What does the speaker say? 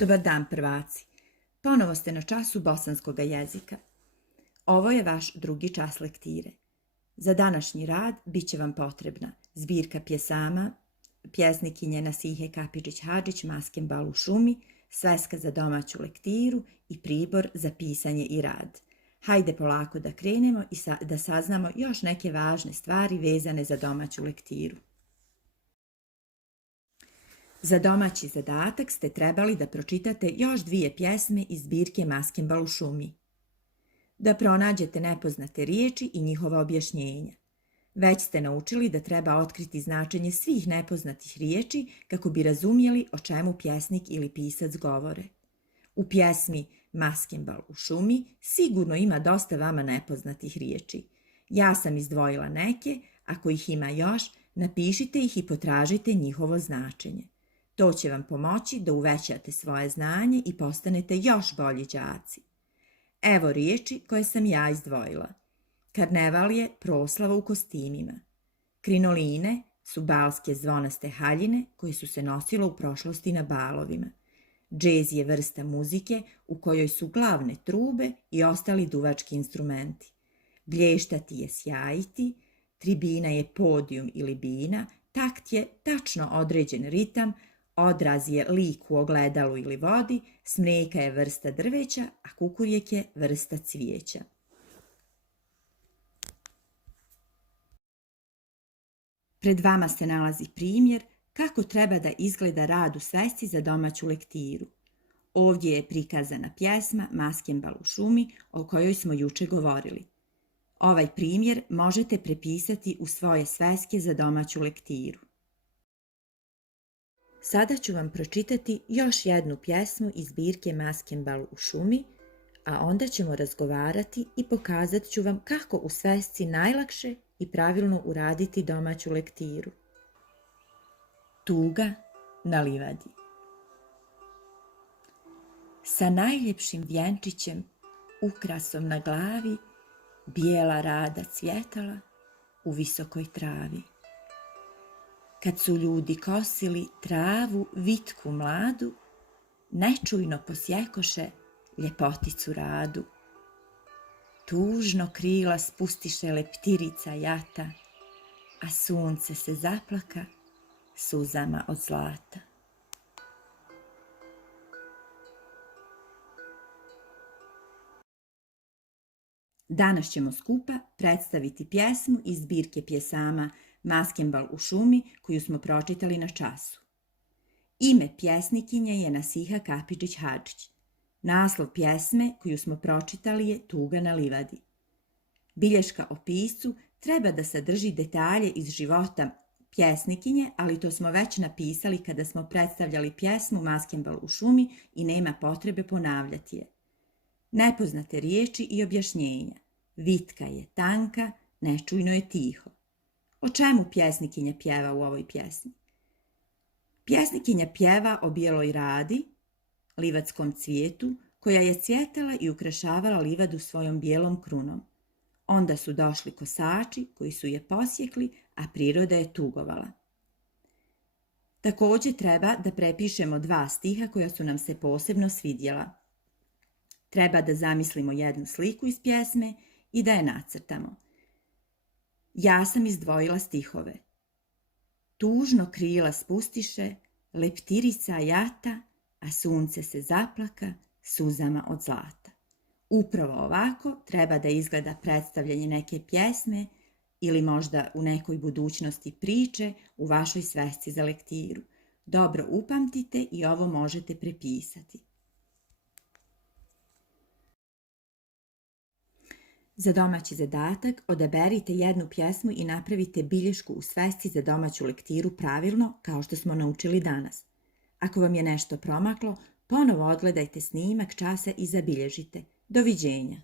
Dobar dan, prvaci. Ponovo ste na času bosanskog jezika. Ovo je vaš drugi čas lektire. Za današnji rad bit će vam potrebna zbirka pjesama, pjesnikinje Nasihe Kapidžić-Hadžić Maskenbal u šumi, sveska za domaću lektiru i pribor za pisanje i rad. Hajde polako da krenemo i da saznamo još neke važne stvari vezane za domaću lektiru. Za domaći zadatak ste trebali da pročitate još 2 pjesme iz zbirke Maskenbal u šumi. Da pronađete nepoznate riječi i njihova objašnjenja. Već ste naučili da treba otkriti značenje svih nepoznatih riječi kako bi razumjeli o čemu pjesnik ili pisac govore. U pjesmi Maskenbal u šumi sigurno ima dosta vama nepoznatih riječi. Ja sam izdvojila neke, ako ih ima još, napišite ih i potražite njihovo značenje. To će vam pomoći da uvećate svoje znanje i postanete još bolji đaci. Evo riječi koje sam ja izdvojila. Karneval je proslava u kostimima. Krinoline su balske zvonaste haljine koje su se nosile u prošlosti na balovima. Džez je vrsta muzike u kojoj su glavne trube i ostali duvački instrumenti. Blještati je sjajiti, tribina je podijum ili bina, takt je tačno određen ritam, odraz je lik u ogledalu ili vodi, smreka je vrsta drveća, a kukurijek je vrsta cvijeća. Pred vama se nalazi primjer kako treba da izgleda rad u svesci za domaću lektiru. Ovdje je prikazana pjesma Maskenbal u šumi o kojoj smo juče govorili. Ovaj primjer možete prepisati u svoje sveske za domaću lektiru. Sada ću vam pročitati još jednu pjesmu iz zbirke Maskenbal u šumi, a onda ćemo razgovarati i pokazat ću vam kako u svesci najlakše i pravilno uraditi domaću lektiru. Tuga na livadi. Sa najljepšim vjenčićem, ukrasom na glavi, bijela rada cvjetala u visokoj travi. Kad su ljudi kosili travu vitku mladu, nečujno posjekoše ljepoticu radu. Tužno krila spustiše leptirica jata, a sunce se zaplaka suzama od zlata. Danas ćemo skupa predstaviti pjesmu iz zbirke pjesama Maskenbal u šumi koju smo pročitali na času. Ime pjesnikinje je Nasiha Kapidžić-Hadžić. Naslov pjesme koju smo pročitali je Tuga na livadi. Bilješka o piscu treba da sadrži detalje iz života pjesnikinje, ali to smo već napisali kada smo predstavljali pjesmu Maskenbal u šumi i nema potrebe ponavljati je. Nepoznate riječi i objašnjenja. Vitka je tanka, nečujno je tiho. O čemu pjesnikinja pjeva u ovoj pjesmi? Pjesnikinja pjeva o bijeloj radi, livadskom cvijetu, koja je cvjetala i ukrašavala livadu svojom bijelom krunom. Onda su došli kosači koji su je posjekli, a priroda je tugovala. Također treba da prepišemo 2 stiha koja su nam se posebno svidjela. Treba da zamislimo jednu sliku iz pjesme i da je nacrtamo. Ja sam izdvojila stihove. Tužno krila spustiše, leptirica jata, a sunce se zaplaka suzama od zlata. Upravo ovako treba da izgleda predstavljanje neke pjesme ili možda u nekoj budućnosti priče u vašoj svesci za lektiru. Dobro upamtite i ovo možete prepisati. Za domaći zadatak odaberite jednu pjesmu i napravite bilješku u svesci za domaću lektiru pravilno kao što smo naučili danas. Ako vam je nešto promaklo, ponovo odgledajte snimak časa i zabilježite. Doviđenja.